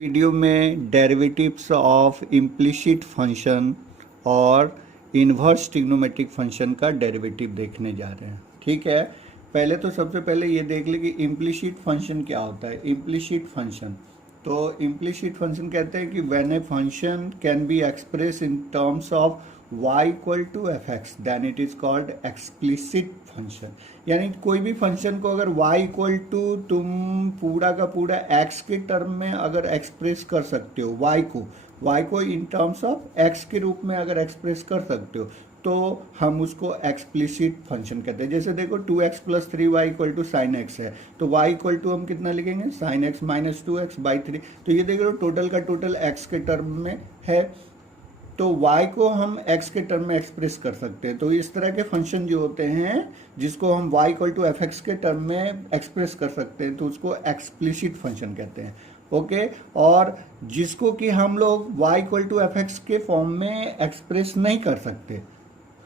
Video में derivatives of implicit function और inverse trigonometric function का डेरिवेटिव देखने जा रहे हैं। ठीक है, पहले तो सबसे पहले ये देख ले कि इम्प्लिसिट फंक्शन क्या होता है। इम्प्लिसिट फंक्शन, तो इम्प्लिसिट फंक्शन कहते हैं कि when a function can be express in terms of y equal to f x then it is called explicit function. यानी कोई भी फंक्शन को अगर y इक्वल टू तुम पूरा का पूरा x के टर्म में अगर एक्सप्रेस कर सकते हो, y को इन टर्म्स ऑफ x के रूप में अगर एक्सप्रेस कर सकते हो तो हम उसको एक्सप्लिसिट फंक्शन कहते हैं। जैसे देखो 2x plus 3y equal to sine x है, तो y इक्वल टू हम कितना लिखेंगे, sine x minus 2x by 3। तो ये देख रहे हो टोटल का टोटल x के टर्म में है, तो y को हम x के टर्म में एक्सप्रेस कर सकते हैं। तो इस तरह के फंक्शन जो होते हैं जिसको हम y equal to f x के टर्म में एक्सप्रेस कर सकते हैं तो उसको एक्सप्लिसिट फंक्शन कहते हैं। ओके, और जिसको कि हम लोग y equal to f x के फॉर्म में एक्सप्रेस नहीं कर सकते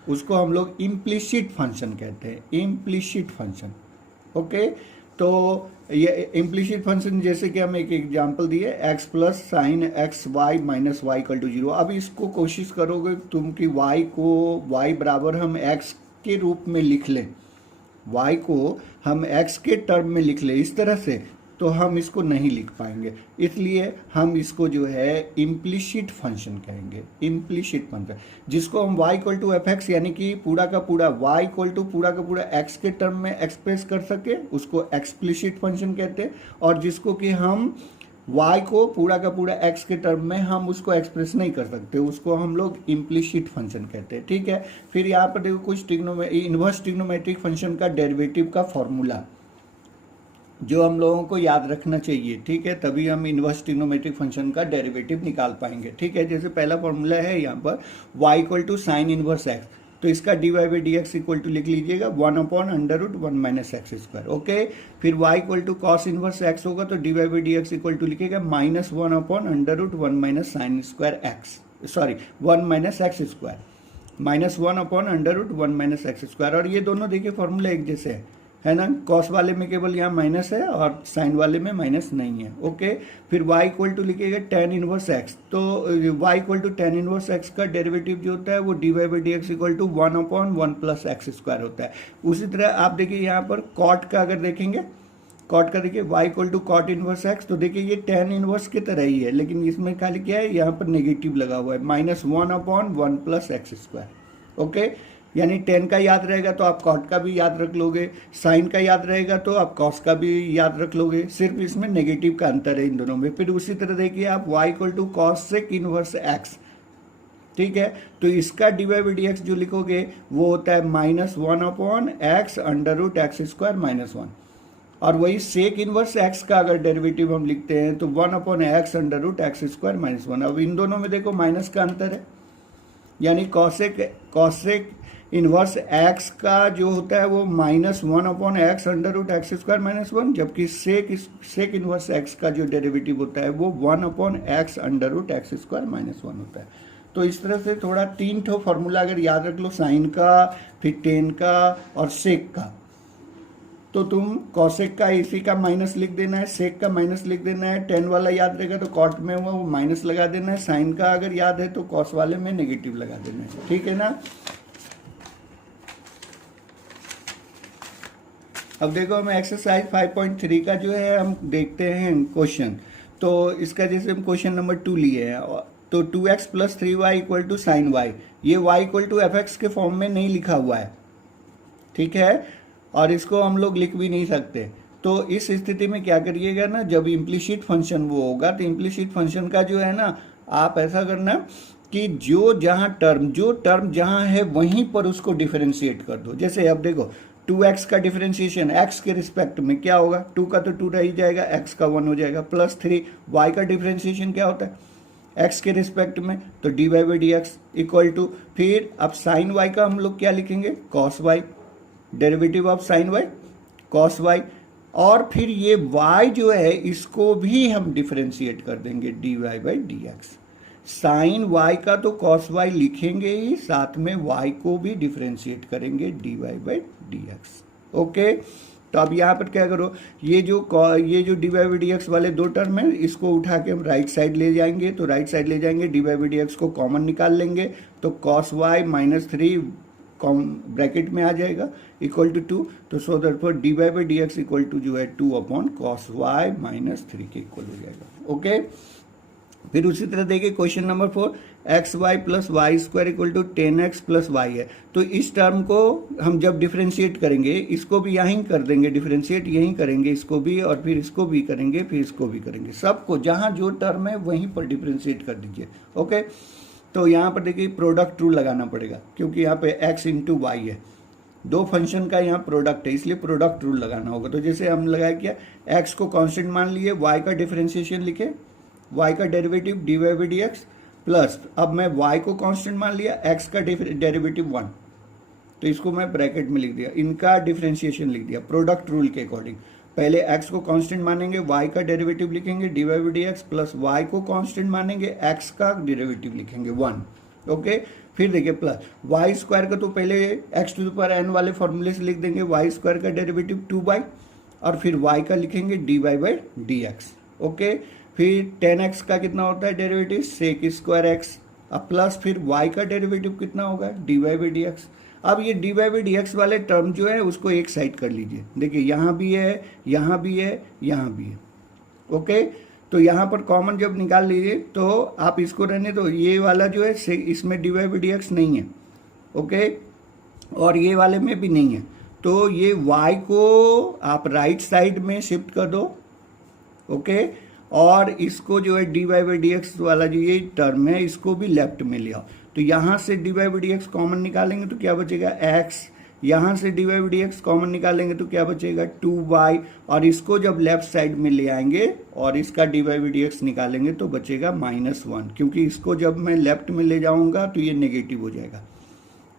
उसको हम लोग इम्प्लिसिट फंक्शन कहते हैं, इम्प्लिसिट फंक्शन। ओके, तो ये इम्प्लिसिट फंक्शन जैसे कि हम एक एग्जांपल दिए x plus sine x y minus y equal to 0। अब इसको कोशिश करोगे तुम कि y को y बराबर हम x के रूप में लिख लें, y को हम x के टर्म में लिख लें इस तरह से, तो हम इसको नहीं लिख पाएंगे। इसलिए हम इसको जो है इम्प्लिसिट फंक्शन कहेंगे, इम्प्लिसिट फंक्शन जिसको हम y equal to f x यानी कि पूरा का पूरा y इक्वल टू पूरा का पूरा x के टर्म में एक्सप्रेस कर सके उसको एक्सप्लिसिट फंक्शन कहते हैं। और जिसको कि हम y को पूरा का पूरा x के टर्म में हम उसको एक्सप्रेस नहीं कर सकते उसको हम लोग इम्प्लिसिट फंक्शन कहते हैं। ठीक है, फिर यहाँ पर देखो कुछ इन्वर्स ट्रिग्नोमेट्रिक फंक्शन का डेरिवेटिव का फॉर्मूला जो हम लोगों को याद रखना चाहिए। ठीक है, तभी हम इन्वर्स ट्रिग्नोमेट्रिक फंक्शन का डेरिवेटिव निकाल पाएंगे। ठीक है, जैसे पहला फॉर्मूला है यहाँ पर y equal to sine inverse x, तो इसका d y by d x equal to लिख लीजिएगा 1/√1 माइनस एक्स स्क्वायर। ओके, फिर y equal to cos inverse x होगा तो d y by d x equal to लिखेगा -1/√1 minus sine square x, sorry 1 minus x square, -1/√1 minus x square. और ये दोनों देखिए फॉर्मूला एक जैसे है ना, कॉस वाले में केवल यहाँ माइनस है और साइन वाले में माइनस नहीं है। ओके, फिर y इक्वल टू लिखेगा tan इनवर्स x, तो y equal to tan inverse x का डेरिवेटिव जो होता है वो d y by d x equal to 1/1 plus x square होता है। उसी तरह आप देखिए यहाँ पर कॉट का अगर देखेंगे, कॉट का देखिए y equal to cot inverse x, तो देखिए ये tan इनवर्स की तरह ही है लेकिन इसमें खाली क्या है, यहाँ पर नेगेटिव लगा हुआ है -1/1 प्लस एक्स स्क्वायर। ओके, यानी tan का याद रहेगा तो आप cot का भी याद रख लोगे, sin का याद रहेगा तो आप cos का भी याद रख लोगे, सिर्फ इसमें नेगेटिव का अंतर है इन दोनों में। फिर उसी तरह देखिए आप y equal to cosec inverse x, ठीक है, तो इसका d y by d x जो लिखोगे वो होता है -1/x स्क्वायर -1। और वही सेक इनवर्स एक्स का अगर डेरिवेटिव हम लिखते हैं तो 1/x स्क्वायर -1। अब इन दोनों में देखो माइनस का अंतर है, यानी कॉसेक इनवर्स एक्स का जो होता है वो -1/x स्क्वायर -1, जबकि सेक इनवर्स एक्स का जो डेरिवेटिव होता है वो 1/x स्क्वायर -1 होता है। तो इस तरह से थोड़ा 3 फॉर्मूला अगर याद रख लो, साइन का, फिर टेन का और सेक का, तो तुम कॉसेक का इसी का माइनस लिख देना है, सेक का माइनस लिख देना है, टेन वाला याद रहेगा तो कॉट में हुआ वो माइनस लगा देना है, साइन का अगर याद है तो कॉस वाले में नेगेटिव लगा देना है। ठीक है ना। अब देखो हम एक्सरसाइज 5.3 का जो है हम देखते हैं क्वेश्चन। तो इसका जैसे हम क्वेश्चन नंबर 2 लिए हैं, तो 2x plus 3y equal to sine y, ये y equal to f x के फॉर्म में नहीं लिखा हुआ है। ठीक है, और इसको हम लोग लिख भी नहीं सकते। तो इस स्थिति में क्या करिएगा ना, जब इम्प्लिसिट फंक्शन वो होगा तो इम्प्लिसिट फंक्शन का जो है ना, आप ऐसा करना कि जो टर्म जहाँ है वहीं पर उसको डिफरेंशिएट कर दो। जैसे अब देखो 2x का डिफरेंशिएशन x के रिस्पेक्ट में क्या होगा, 2 का तो 2 रह ही जाएगा, x का 1 हो जाएगा, प्लस 3y का डिफरेंशिएशन क्या होता है x के रिस्पेक्ट में, तो d y by d x equal to, फिर अब साइन y का हम लोग क्या लिखेंगे, cos y, derivative of sine y cos y, और फिर ये y जो है इसको भी हम डिफरेंशिएट कर देंगे d y by d x. Sine y का तो कॉस y लिखेंगे ही, साथ में y को भी डिफरेंशिएट करेंगे d y by d x. Okay, तो अब यहाँ पर क्या करो, ये जो डी बाई डी एक्स वाले दो टर्म है इसको उठा के हम राइट साइड ले जाएंगे, तो राइट साइड ले जाएंगे, डी बाई डी एक्स को कॉमन निकाल लेंगे, तो कॉस वाई माइनस 3 ब्रैकेट में आ जाएगा इक्वल टू 2, तो so therefore d by d x equal to जो है 2 अपॉन कॉस वाई माइनस 3 के इक्वल हो जाएगा। ओके, फिर उसी तरह देखिए question number 4, x y plus y square equal to 10x plus y है। तो इस टर्म को हम जब डिफ्रेंशिएट करेंगे इसको भी यहीं कर देंगे, डिफ्रेंशिएट यहीं करेंगे इसको भी, और फिर इसको भी करेंगे, फिर इसको भी करेंगे, सबको जहां जो टर्म है वहीं पर डिफ्रेंशिएट कर दीजिए। ओके, तो यहाँ पर देखिए प्रोडक्ट रूल लगाना पड़ेगा, क्योंकि यहाँ पे x इंटू वाई है, दो फंक्शन का यहाँ प्रोडक्ट है, इसलिए प्रोडक्ट रूल लगाना होगा। तो जैसे हम लगाया क्या, x को कांस्टेंट मान लिए, y का डिफरेंशिएशन लिखे, y का derivative d y by d x, plus अब मैं y को कांस्टेंट मान लिया, x का डेरिवेटिव 1, तो इसको मैं ब्रैकेट में लिख दिया, इनका डिफरेंशिएशन लिख दिया प्रोडक्ट रूल के अकॉर्डिंग। पहले x को कांस्टेंट मानेंगे, y का डेरिवेटिव लिखेंगे d y by d x, plus y को कांस्टेंट मानेंगे, x का डेरिवेटिव लिखेंगे 1। ओके, फिर देखिए प्लस वाई स्क्वायर का तो पहले x to the power n वाले फॉर्मूले से लिख देंगे, वाई स्क्वायर का डेरिवेटिव 2y, और फिर y का लिखेंगे d y by d x. Okay, फिर 10x का कितना होता है डेरिवेटिव, सेक स्क्वायर एक्स, अब प्लस फिर y का डेरिवेटिव कितना होगा, d y by d x. अब ये d y by d x वाले टर्म जो है उसको एक साइड कर लीजिए, देखिए यहाँ भी है, यहाँ भी है, यहाँ भी है। ओके, तो यहाँ पर कॉमन जब निकाल लीजिए तो आप इसको रहने दो, ये वाला जो है इसमें d y by d x नहीं है। ओके, और ये वाले में भी नहीं है, तो ये y को आप राइट साइड में शिफ्ट कर दो। ओके, और इसको जो है d y by d x वाला जो ये टर्म है इसको भी लेफ्ट में ले आओ, तो यहाँ से d y by d x common निकालेंगे तो क्या बचेगा x, यहाँ से d y by d x common निकालेंगे तो क्या बचेगा 2y, और इसको जब लेफ्ट साइड में ले आएंगे और इसका d y by d x निकालेंगे तो बचेगा -1, क्योंकि इसको जब मैं लेफ्ट में ले जाऊंगा तो ये नेगेटिव हो जाएगा।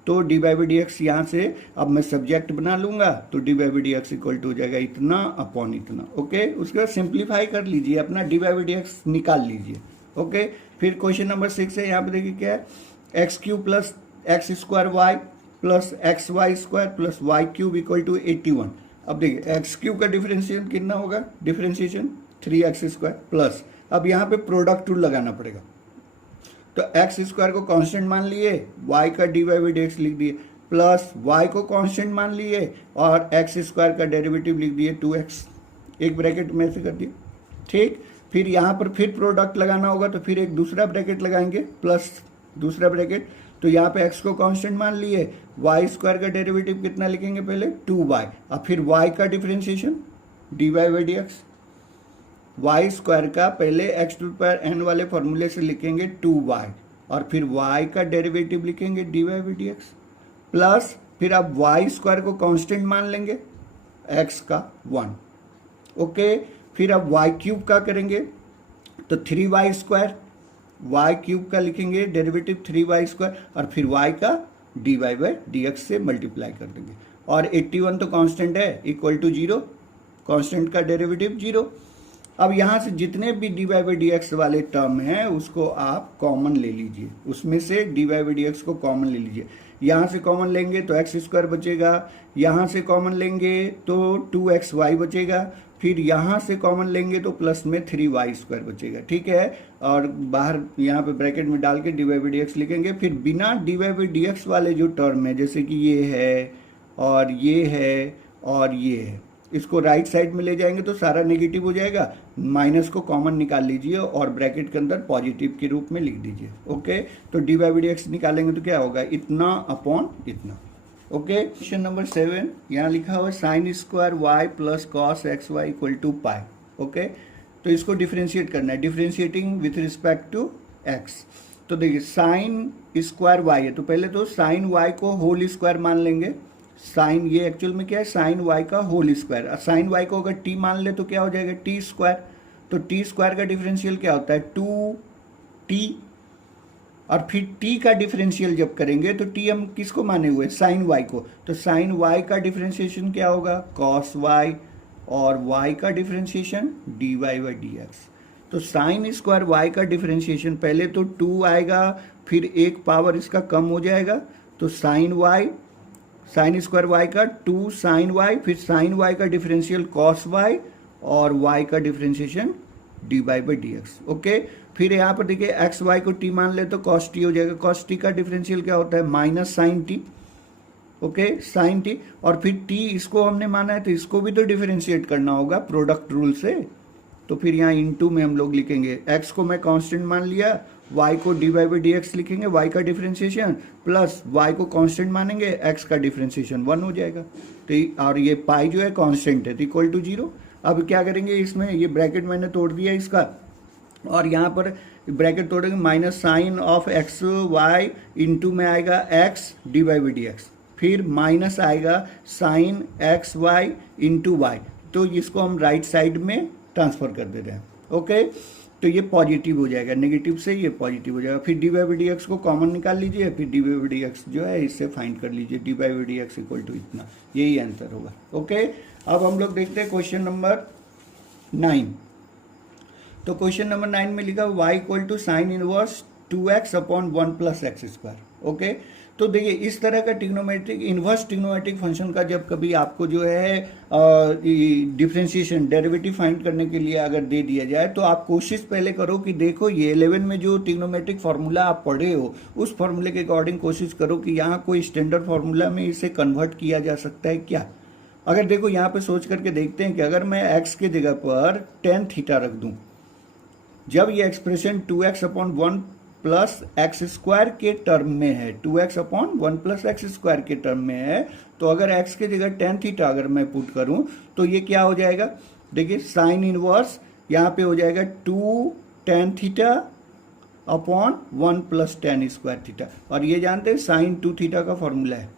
तो d y by d x यहाँ से अब मैं सब्जेक्ट बना लूंगा, तो d y by d x equal to हो जाएगा इतना अपॉन इतना। ओके, उसके बाद सिंप्लीफाई कर लीजिए, अपना d y by d x निकाल लीजिए। ओके, फिर क्वेश्चन नंबर 6 है, यहाँ पे देखिए क्या है, x cube plus x square y plus x y square plus y cube equal to 81। अब देखिए एक्स क्यूब का डिफरेंशिएशन कितना होगा, डिफरेंशिएशन 3x स्क्वायर, प्लस अब यहाँ पे प्रोडक्ट रूल लगाना पड़ेगा, तो एक्स स्क्वायर को कांस्टेंट मान लिए, y का d y by d x लिख दिए, प्लस y को कांस्टेंट मान लिए और एक्स स्क्वायर का डेरिवेटिव लिख दिए 2x, एक ब्रैकेट में से कर दिए। ठीक, फिर यहाँ पर फिर प्रोडक्ट लगाना होगा, तो फिर एक दूसरा ब्रैकेट लगाएंगे, प्लस दूसरा ब्रैकेट, तो यहाँ पे x को कांस्टेंट मान लिए, y स्क्वायर का डेरिवेटिव कितना लिखेंगे पहले 2y, अब फिर y का differentiation d y by d x, y square का पहले x टू पावर n वाले फॉर्मूले से लिखेंगे 2y, और फिर y का डेरिवेटिव लिखेंगे d y by d x, plus फिर अब y स्क्वायर को कांस्टेंट मान लेंगे, x का 1। ओके, फिर अब y क्यूब का करेंगे तो 3y स्क्वायर, y क्यूब का लिखेंगे डेरिवेटिव 3y स्क्वायर, और फिर y का d y by d x से मल्टीप्लाई कर देंगे, और 81 तो कांस्टेंट है इक्वल टू 0, कांस्टेंट का डेरिवेटिव 0। अब यहाँ से जितने भी d y by d x वाले टर्म हैं उसको आप कॉमन ले लीजिए, उसमें से d y by d x को कॉमन ले लीजिए, यहाँ से कॉमन लेंगे तो एक्स स्क्वायर बचेगा, यहाँ से कॉमन लेंगे तो 2xy बचेगा, फिर यहाँ से कॉमन लेंगे तो प्लस में 3y स्क्वायर बचेगा। ठीक है, और बाहर यहाँ पे ब्रैकेट में डाल के d y by d x लिखेंगे, फिर बिना d y by d x वाले जो टर्म है जैसे कि ये है और ये है और ये है, इसको राइट साइड में ले जाएंगे तो सारा नेगेटिव हो जाएगा, माइनस को कॉमन निकाल लीजिए और ब्रैकेट के अंदर पॉजिटिव के रूप में लिख दीजिए। ओके, तो d y by d x निकालेंगे तो क्या होगा, इतना अपॉन इतना। ओके, क्वेश्चन नंबर 7 यहाँ लिखा हुआ है sine square y plus cos x y equal to pi. Okay, तो इसको डिफ्रेंशिएट करना है, differentiating with respect to x. तो देखिए साइन स्क्वायर वाई है, तो पहले तो साइन वाई को होल स्क्वायर मान लेंगे, साइन ये एक्चुअल में क्या है साइन वाई का होल स्क्वायर, साइन वाई को अगर टी मान ले तो क्या हो जाएगा टी स्क्वायर, तो टी स्क्वायर का डिफरेंशियल क्या होता है 2t, और फिर t का डिफरेंशियल जब करेंगे तो t हम किसको माने हुए साइन y को, तो साइन y का डिफरेंशिएशन क्या होगा cos y, और y का डिफरेंशिएशन dy बाई dx। तो साइन स्क्वायर y का डिफरेंशिएशन पहले तो 2 आएगा, फिर एक पावर इसका कम हो जाएगा, तो sine y sine square y का 2 साइन वाई, फिर साइन वाई का डिफरेंशियल कॉस वाई, और वाई का differentiation d y by d x. Okay, फिर यहाँ पर देखिए एक्स वाई को टी मान ले तो कॉस टी हो जाएगा। कॉस टी का डिफरेंशियल क्या होता है? Minus sine t. Okay, sine t, और फिर टी इसको हमने माना है तो इसको भी तो डिफरेंशिएट करना होगा प्रोडक्ट रूल से। तो फिर यहाँ इनटू में हम लोग लिखेंगे, एक्स को मैं कांस्टेंट मान लिया, वाई को d y by d x लिखेंगे, वाई का डिफरेंशिएशन, प्लस वाई को कांस्टेंट मानेंगे, एक्स का डिफरेंशिएशन 1 हो जाएगा। तो और ये पाई जो है कांस्टेंट है तो इक्वल टू 0। अब क्या करेंगे इसमें, ये ब्रैकेट मैंने तोड़ दिया इसका, और यहाँ पर ब्रैकेट तोड़ेंगे, minus sine of x y into में आएगा x d y by d x, फिर माइनस आएगा sine x y into y, तो इसको हम राइट साइड में ट्रांसफर कर दे रहे हैं। ओके, तो ये पॉजिटिव हो जाएगा, नेगेटिव से ये पॉजिटिव हो जाएगा। फिर d y by d x को कॉमन निकाल लीजिए, फिर d y by d x जो है इससे फाइंड कर लीजिए, d y by d x equal to इतना, यही आंसर होगा। ओके, अब हम लोग देखते हैं क्वेश्चन नंबर 9। तो क्वेश्चन नंबर 9 में लिखा y equal to sine inverse 2x upon 1 plus x square. Okay, तो देखिए इस तरह का ट्रिग्नोमेट्रिक इनवर्स ट्रिग्नोमेट्रिक फंक्शन का जब कभी आपको जो है डिफरेंशिएशन डेरिवेटिव फाइंड करने के लिए अगर दे दिया जाए, तो आप कोशिश पहले करो कि देखो ये 11 में जो ट्रिग्नोमेट्रिक फार्मूला आप पढ़े हो उस फार्मूले के अकॉर्डिंग कोशिश करो कि यहाँ कोई स्टैंडर्ड फार्मूला में इसे कन्वर्ट किया जा सकता है क्या। अगर देखो यहाँ पे सोच करके देखते हैं कि अगर मैं x के जगह पर tan थीटा रख दूं, जब ये expression 2x upon 1 plus x square के टर्म में है, 2x upon 1 plus x square के टर्म में है, तो अगर x के जगह tan थीटा अगर मैं पुट करूं तो ये क्या हो जाएगा, देखिए साइन इनवर्स यहाँ पे हो जाएगा 2 tan theta upon 1 plus tan square theta, और ये जानते हैं साइन 2 थीटा का फॉर्मूला है,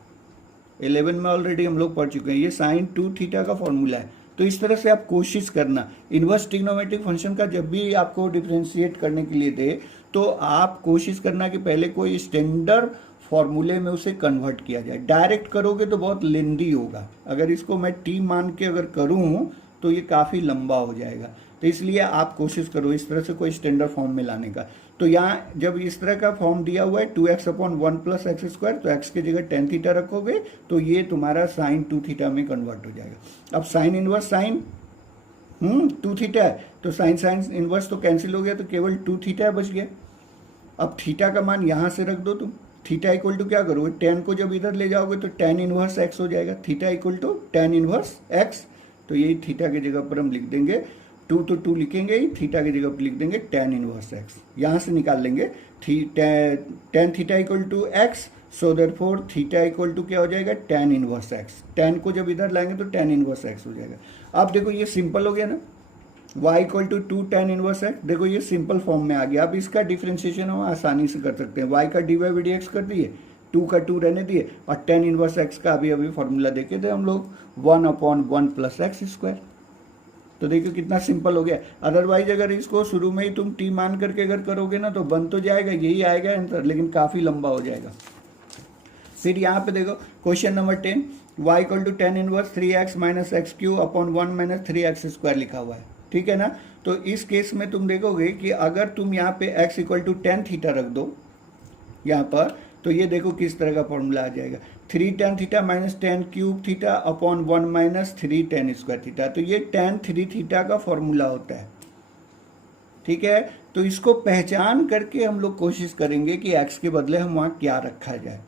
11 में ऑलरेडी हम लोग पढ़ चुके हैं, ये साइन 2 थीटा का फॉर्मूला है। तो इस तरह से आप कोशिश करना, इनवर्स ट्रिग्नोमेट्रिक फंक्शन का जब भी आपको डिफरेंशिएट करने के लिए दे तो आप कोशिश करना कि पहले कोई स्टैंडर्ड फॉर्मूले में उसे कन्वर्ट किया जाए। डायरेक्ट करोगे तो बहुत लेंदी होगा, अगर इसको मैं टी मान के अगर करूँ तो ये काफ़ी लंबा हो जाएगा, तो इसलिए आप कोशिश करो इस तरह से कोई स्टैंडर्ड फॉर्म में लाने का। तो यहाँ जब इस तरह का फॉर्म दिया हुआ है 2x upon 1 plus x square, तो x की जगह tan थीटा रखोगे तो ये तुम्हारा साइन 2 थीटा में कन्वर्ट हो जाएगा। अब साइन इनवर्स साइन 2 थीटा है, तो साइन साइन इनवर्स तो कैंसिल हो गया, तो केवल 2 थीटा बच गया। अब थीटा का मान यहाँ से रख दो तुम, थीटा इक्वल टू क्या करोगे, tan को जब इधर ले जाओगे तो tan इनवर्स x हो जाएगा, theta equal to tan inverse x, तो यही थीटा की जगह पर हम लिख देंगे 2, तो 2 लिखेंगे ही, थीटा की जगह पर लिख देंगे tan इनवर्स x, यहाँ से निकाल लेंगे tan theta equal to x, so therefore theta equal to क्या हो जाएगा, tan इनवर्स x, tan को जब इधर लाएंगे तो tan इनवर्स x हो जाएगा। अब देखो ये सिंपल हो गया ना, y equal to 2 tan inverse x, देखो ये सिंपल फॉर्म में आ गया। अब इसका डिफरेंशिएशन हम आसानी से कर सकते हैं, y का d y by d x कर दिए, 2 का 2 रहने दिए, और tan इनवर्स x का अभी अभी फॉर्मूला देखे थे हम लोग 1 अपॉन 1 प्लस एक्स स्क्वायर। तो देखो कितना सिंपल हो गया। अदरवाइज अगर इसको शुरू में ही तुम टी मान करके अगर करोगे ना तो बन तो जाएगा, यही आएगा आंसर, लेकिन काफ़ी लंबा हो जाएगा। फिर यहाँ पे देखो question number 10, y equal to tan inverse 3x minus x cube upon 1 minus 3x square लिखा हुआ है, ठीक है ना। तो इस केस में तुम देखोगे कि अगर तुम यहाँ पे x equal to tan theta रख दो यहाँ पर, तो ये देखो किस तरह का फॉर्मूला आ जाएगा, 3 tan theta minus tan cube theta upon 1 minus 3 tan square theta, तो ये tan 3 थीटा का फॉर्मूला होता है, ठीक है। तो इसको पहचान करके हम लोग कोशिश करेंगे कि x के बदले हम वहाँ क्या रखा जाए,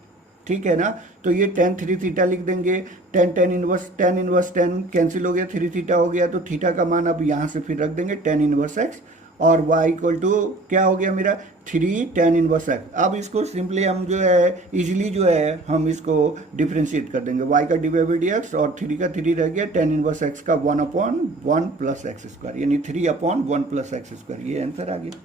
ठीक है ना। तो ये tan 3 थीटा लिख देंगे, tan इनवर्स tan कैंसिल हो गया, 3 थीटा हो गया, तो थीटा का मान अब यहाँ से फिर रख देंगे tan इनवर्स x, और y इक्वल टू क्या हो गया मेरा 3 tan इनवर्स x। अब इसको सिंपली हम जो है इजीली जो है हम इसको डिफ्रेंशिएट कर देंगे, y का d y by d x और 3 का 3 रह गया, tan इनवर्स x का 1 अपॉन 1 प्लस एक्स स्क्वायर, यानी 3 अपॉन 1 प्लस एक्स स्क्वायर, ये आंसर आ गया,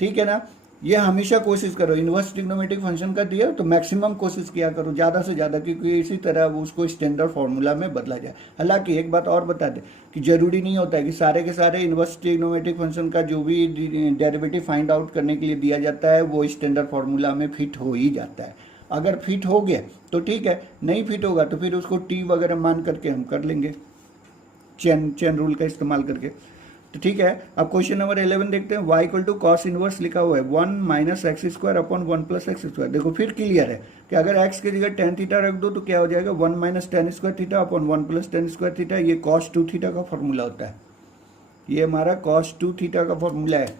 ठीक है ना। ये हमेशा कोशिश करो, इनवर्स ट्रिग्नोमेट्रिक फंक्शन का दिया तो मैक्सिमम कोशिश किया करो ज़्यादा से ज़्यादा, क्योंकि इसी तरह उसको स्टैंडर्ड फार्मूला में बदला जाए। हालांकि एक बात और बता दें कि जरूरी नहीं होता है कि सारे के सारे इनवर्स ट्रिग्नोमेट्रिक फंक्शन का जो भी डेरिवेटिव फाइंड आउट करने के लिए दिया जाता है वो स्टैंडर्ड फार्मूला में फिट हो ही जाता है। अगर फिट हो गया तो ठीक है, नहीं फिट होगा तो फिर उसको टी वगैरह मान करके हम कर लेंगे, चेन रूल का इस्तेमाल करके। तो ठीक है, अब क्वेश्चन नंबर 11 देखते हैं। y equal to cos inverse लिखा हुआ है 1 minus x square upon 1 plus x square. देखो फिर क्लियर है कि अगर x की जगह टेन थीटा रख दो तो क्या हो जाएगा 1 minus tan square theta upon 1 plus tan square theta. ये कॉस 2 थीटा का फॉर्मूला होता है, ये हमारा कॉस 2 थीटा का फॉर्मूला है।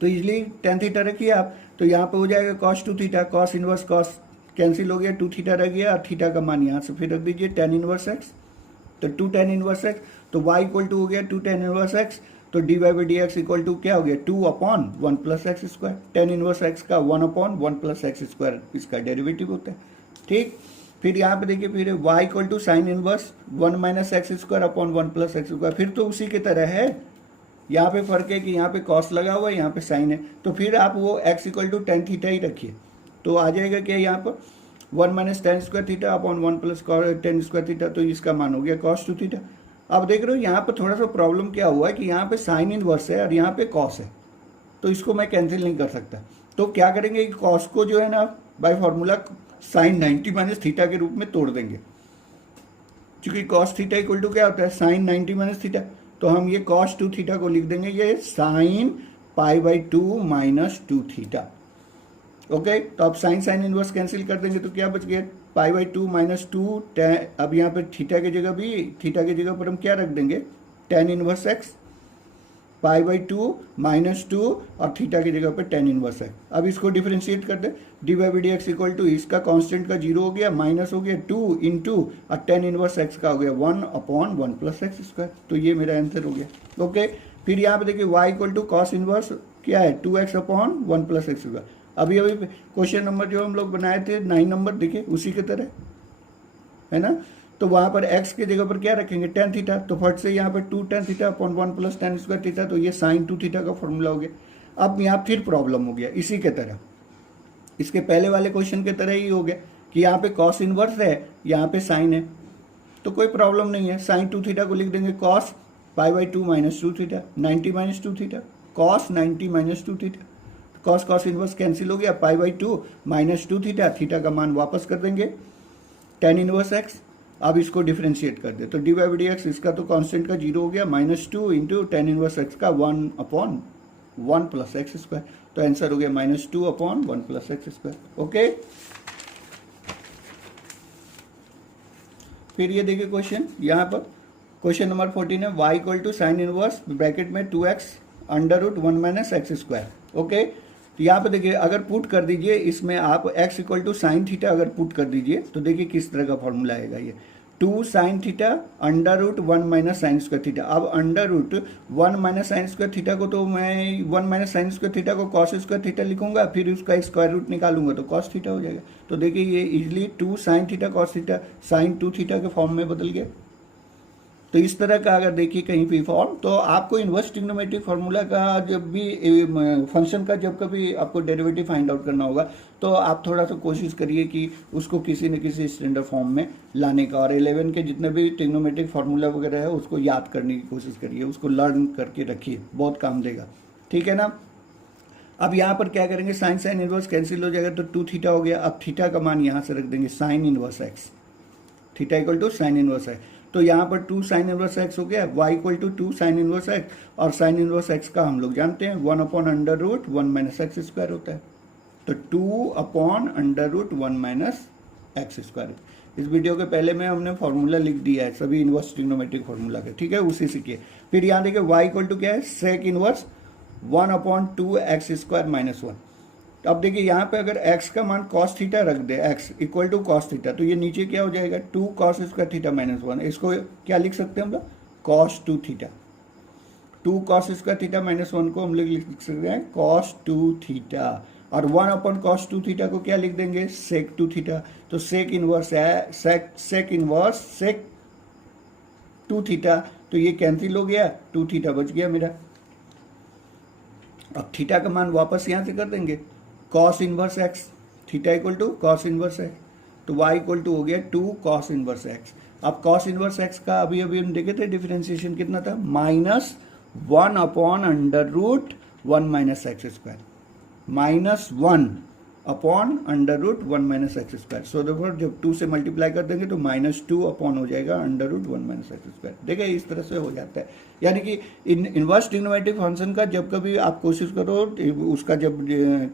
तो इजिली टेन थीटा रखिए आप, तो यहाँ पे हो जाएगा cos 2 theta, cos inverse cos cancel हो गया, 2 थीटा रह गया और थीटा का मान यहाँ से फिर रख दीजिए टेन इनवर्स एक्स, तो 2 टेन इनवर्स एक्स। तो y इक्वल टू हो गया 2 टेन इनवर्स एक्स, तो d y by d x equal to क्या हो गया 2 upon 1 plus x square. Tan inverse x का 1 अपॉन 1 प्लस एक्स स्क्वायर इसका डेरिवेटिव होता है। ठीक, फिर यहाँ पे देखिए फिर y equal to sine inverse 1 minus x square upon 1 plus x square. फिर तो उसी की तरह है, यहाँ पे फर्क है कि यहाँ पे कॉस लगा हुआ है, यहाँ पे साइन है, तो फिर आप वो x equal to tan theta ही रखिए, तो आ जाएगा क्या यहाँ पर 1 minus tan square theta upon 1 plus tan square theta, तो इसका मान हो गया कॉस 2 थीटा। अब देख रहे हो यहाँ पर थोड़ा सा प्रॉब्लम क्या हुआ है कि यहाँ पे साइन इनवर्स है और यहाँ पे कॉस है, तो इसको मैं कैंसिल नहीं कर सकता। तो क्या करेंगे कि कॉस को जो है ना by formula sine 90 minus theta के रूप में तोड़ देंगे, क्योंकि कॉस थीटा इक्वल टू क्या होता है साइन 90 माइनस थीटा। तो हम ये कॉस 2 थीटा को लिख देंगे ये sine pi by 2 minus 2 theta. Okay, तो अब साइन साइन इनवर्स कैंसिल कर देंगे तो क्या बच गया पाई बाई 2 माइनस 2। अब यहाँ पे थीटा की जगह भी, थीटा की जगह पर हम क्या रख देंगे ten inverse x, pi by 2 minus 2 और थीटा की जगह पर टेन इनवर्स एक्स। अब इसको डिफरेंशिएट कर दे, d y by d x equal to इसका कांस्टेंट का 0 हो गया, माइनस हो गया 2 इंटू और टेन इनवर्स एक्स का हो गया 1 अपॉन 1 प्लस एक्स स्क्वायर। तो ये मेरा आंसर हो गया। ओके, फिर यहाँ पे देखिए y equal to cos inverse क्या है 2x upon 1 plus x square. अभी क्वेश्चन नंबर जो हम लोग बनाए थे 9 नंबर देखिए उसी की तरह है ना, तो वहां पर x की जगह पर क्या रखेंगे टेन थीटा, तो फट से यहाँ पर 2 tan theta upon 1 plus tan square theta, तो ये साइन 2 थीटा का फॉर्मूला हो गया। अब यहाँ फिर प्रॉब्लम हो गया इसी के तरह, इसके पहले वाले क्वेश्चन की तरह ही हो गया कि यहाँ पे कॉस इनवर्स है, यहाँ पे साइन है, तो कोई प्रॉब्लम नहीं है। साइन 2 थीटा को लिख देंगे cos pi by 2 minus 2 theta, 90 minus 2 theta, cos 90 minus 2 theta, cos cos inverse cancel हो गया, pi by 2 minus 2 theta, theta का मान वापस कर देंगे टेन इनवर्स एक्स। अब इसको डिफरेंशिएट कर दे तो d y by d x, इसका तो कांस्टेंट का 0 हो गया, minus 2 into tan inverse x का 1 अपॉन 1 प्लस एक्स स्क्वायर, तो आंसर हो गया minus 2 upon 1 plus x square. Okay, फिर ये देखिए क्वेश्चन, यहाँ पर क्वेश्चन नंबर 14 है y equal to sine inverse bracket में 2x under root 1 minus x square. Okay, तो यहाँ पे देखिए अगर पुट कर दीजिए इसमें आप x equal to sine theta अगर पुट कर दीजिए तो देखिए किस तरह का फॉर्मूला आएगा ये 2 sine theta under root 1 minus sine square theta. अब under root 1 minus sine square theta को तो मैं 1 माइनस साइन स्क्वायर थीटा को कॉस स्क्वायर थीटा लिखूंगा, फिर उसका स्क्वायर रूट निकालूंगा तो कॉस थीटा हो जाएगा। तो देखिए ये easily 2 sine theta cos theta sine 2 theta के फॉर्म में बदल गया। तो इस तरह का अगर देखिए कहीं भी फॉर्म, तो आपको इनवर्स ट्रिग्नोमेट्रिक फार्मूला का जब भी फंक्शन का जब कभी आपको डेरिवेटिव फाइंड आउट करना होगा तो आप थोड़ा सा कोशिश करिए कि उसको किसी न किसी स्टैंडर्ड फॉर्म में लाने का, और 11 के जितने भी ट्रिग्नोमेट्रिक फार्मूला वगैरह है उसको याद करने की कोशिश करिए, उसको लर्न करके रखिए, बहुत काम देगा। ठीक है ना। अब यहाँ पर क्या करेंगे साइन साइन इनवर्स कैंसिल हो जाएगा तो 2 थीटा हो गया। अब थीटा का मान यहाँ से रख देंगे sine inverse x, theta equal to sine inverse x, तो यहाँ पर 2 साइन इनवर्स एक्स हो गया, y equal to 2 sine inverse x, और साइन इनवर्स एक्स का हम लोग जानते हैं 1 upon under root 1 minus x square होता है, तो 2 upon under root 1 minus x square. इस वीडियो के पहले में हमने फॉर्मूला लिख दिया है सभी इनवर्स ट्रिग्नोमेट्रिक फॉर्मूला का, ठीक है, उसी से किए। फिर यहाँ देखिए y इक्वल टू क्या है sec inverse 1 upon 2 x square minus 1। अब देखिए यहाँ पे अगर x का मान cos थीटा रख दे, x equal to cos theta, तो ये नीचे क्या हो जाएगा 2 cos स्क्वायर थीटा माइनस 1, इसको क्या लिख सकते हैं हम लोग cos 2 theta, 2 cos square theta minus 1 को हम लोग लिख सकते हैं cos 2 थीटा, और 1 अपॉन cos 2 थीटा को क्या लिख देंगे sec 2 थीटा। तो sec इनवर्स है sec इनवर्स sec 2 थीटा, तो ये कैंसिल हो गया, 2 थीटा बच गया मेरा। अब थीटा का मान वापस यहाँ से कर देंगे cos inverse x, theta equal to cos inverse x, तो y इक्वल टू हो गया 2 cos इनवर्स एक्स। अब cos इनवर्स एक्स का अभी हम देखे थे डिफरेंशिएशन कितना था minus 1 upon under root 1 minus x square, minus 1 upon under root 1 minus x square. So देखो जब 2 से मल्टीप्लाई कर देंगे तो -2 अपॉन हो जाएगा under root 1 minus x square. देखिए इस तरह से हो जाता है। यानी कि इनवर्स ट्रिग्नोमेट्रिक फंक्शन का जब कभी आप कोशिश करो उसका जब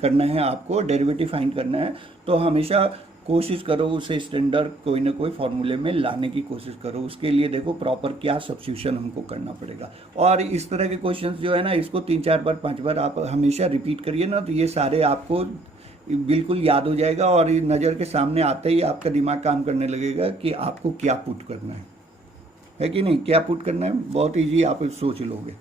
करना है आपको डेरिवेटिव फाइंड करना है तो हमेशा कोशिश करो उसे स्टैंडर्ड कोई ना कोई फॉर्मूले में लाने की कोशिश करो। उसके लिए देखो प्रॉपर क्या सब्स्टिट्यूशन हमको करना पड़ेगा। और इस तरह के क्वेश्चंस जो है ना इसको 3-4 बार 5 बार आप हमेशा रिपीट करिए ना तो ये सारे आपको बिल्कुल याद हो जाएगा और नज़र के सामने आते ही आपका दिमाग काम करने लगेगा कि आपको क्या पुट करना है कि नहीं, क्या पुट करना है। बहुत ईजी आप सोच लोगे।